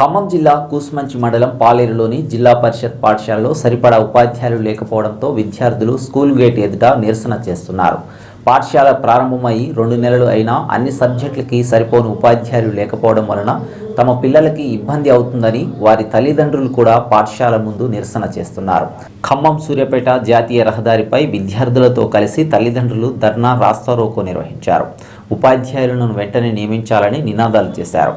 ఖమ్మం జిల్లా కూస్మంచి మండలం పాలేరులోని జిల్లా పరిషత్ పాఠశాలలో సరిపడా ఉపాధ్యాయులు లేకపోవడంతో విద్యార్థులు స్కూల్ గేట్ ఎదుట నిరసన చేస్తున్నారు. పాఠశాల ప్రారంభమై రెండు నెలలు అయినా అన్ని సబ్జెక్టులకి సరిపోని ఉపాధ్యాయులు లేకపోవడం వలన తమ పిల్లలకి ఇబ్బంది అవుతుందని వారి తల్లిదండ్రులు కూడా పాఠశాల ముందు నిరసన చేస్తున్నారు. ఖమ్మం సూర్యాపేట జాతీయ రహదారిపై విద్యార్థులతో కలిసి తల్లిదండ్రులు ధర్నా రాస్తారోకో నిర్వహించారు. ఉపాధ్యాయులను వెంటనే నియమించాలని నినాదాలు చేశారు.